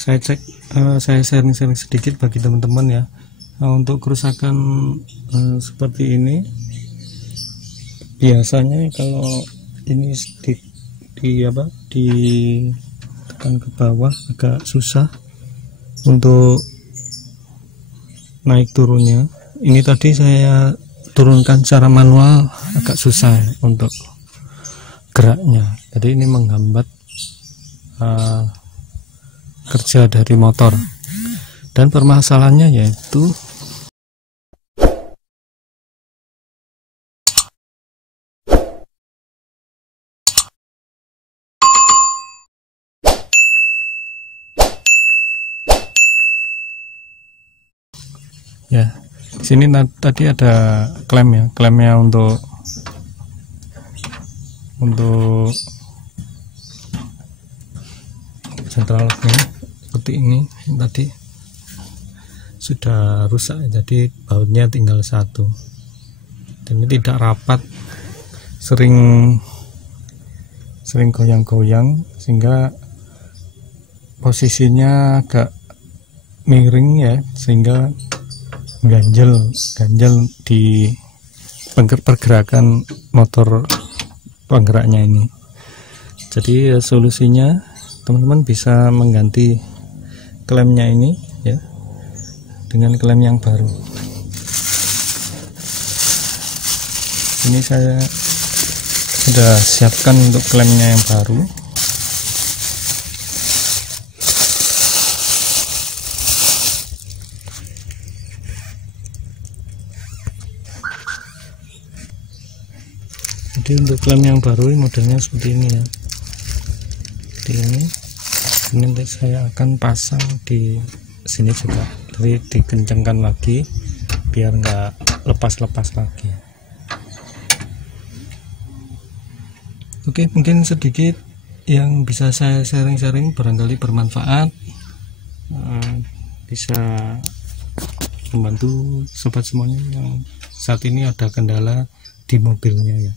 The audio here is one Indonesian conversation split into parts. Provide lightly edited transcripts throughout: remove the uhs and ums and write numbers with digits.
Saya sharing-sharing sedikit bagi teman-teman ya. Untuk kerusakan seperti ini biasanya kalau ini ditekan ke bawah agak susah untuk naik turunnya. Ini tadi saya turunkan secara manual, agak susah untuk geraknya, jadi ini menghambat kerja dari motor. Dan permasalahannya yaitu ya, di sini tadi ada klemnya untuk central locknya seperti ini. Tadi sudah rusak, jadi bautnya tinggal satu dan ini tidak rapat, sering goyang-goyang sehingga posisinya agak miring ya, sehingga ganjel di pergerakan motor penggeraknya ini. Jadi solusinya teman-teman bisa mengganti klemnya ini ya dengan klem yang baru. Ini saya sudah siapkan untuk klemnya yang baru. Jadi untuk klem yang baru modelnya seperti ini ya, seperti ini. Ini nanti saya akan pasang di sini juga, jadi dikencangkan lagi biar nggak lepas-lepas lagi. Oke, mungkin sedikit yang bisa saya sharing-sharing, barangkali bermanfaat, bisa membantu sobat semuanya yang saat ini ada kendala di mobilnya ya.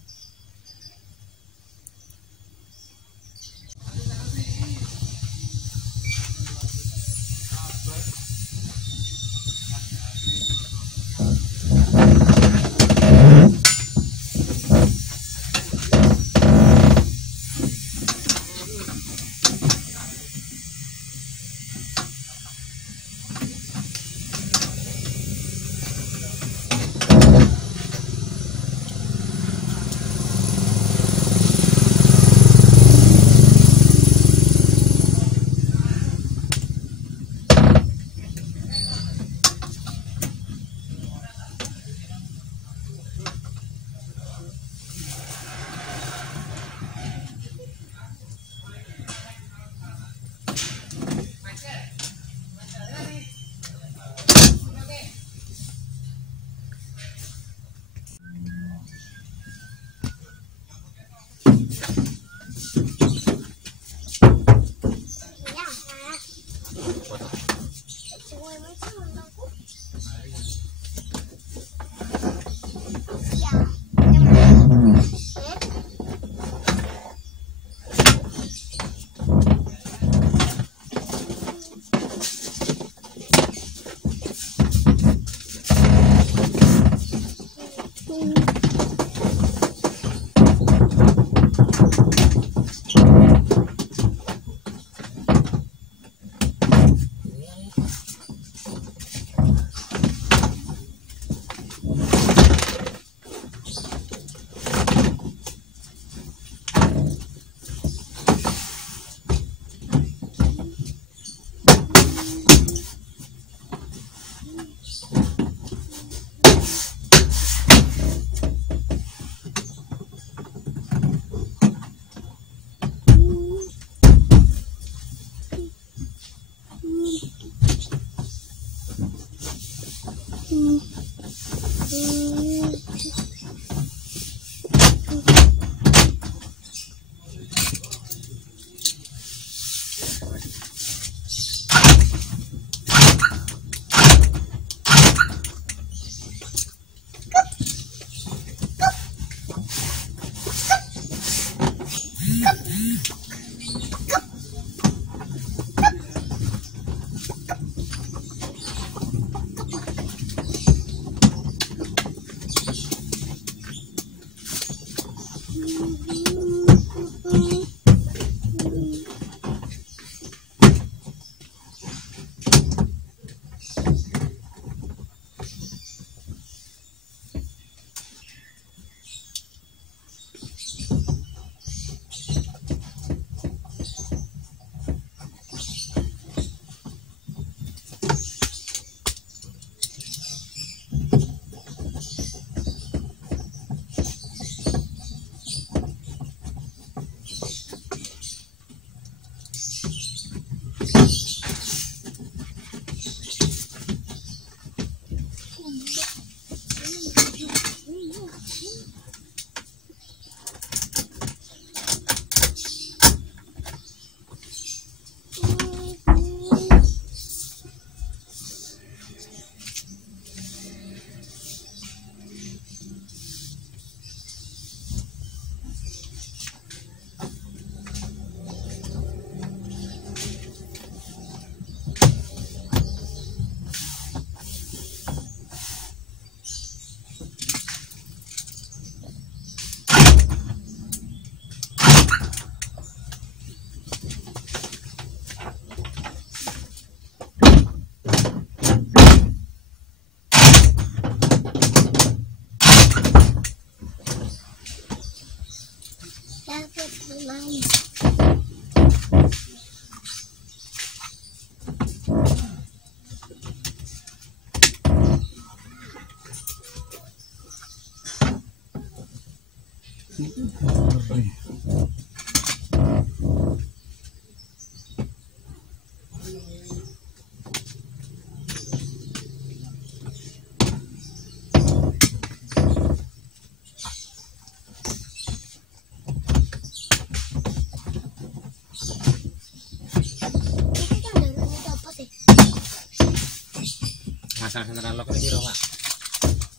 Masalah sentral lock ini Pak.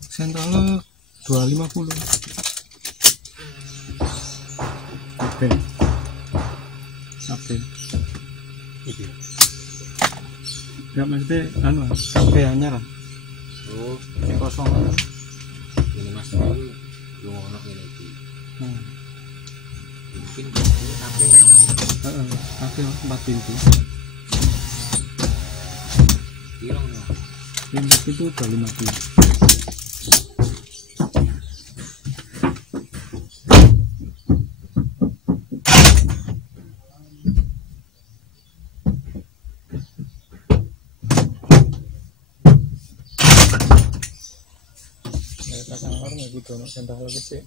Sentral lock 250. Oke. Oke. Iya. Enggak maksudnya anu kabeh-nya lah. Oh, Ini kosong. ini Mas ini lu ngono ngene iki. Mungkin ini kabeh kan. Heeh, kabeh 4 pintu. Pirang no. Pintu itu 250. Pasang alarm ya gitu, sentral lagi sih.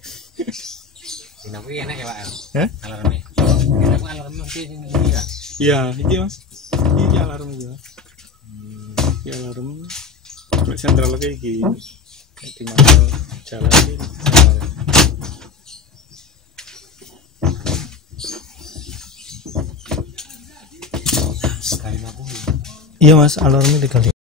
Ini aku enak ya Pak. Hah? Alarmnya. Ini aku alarmnya mesti ini ya. Iya, ini Mas. Ini alarm juga. Ini alarm. Kalau sentral lagi iki. Di mana jalan ini. Sekali 50. Iya Mas, alarmnya dikali.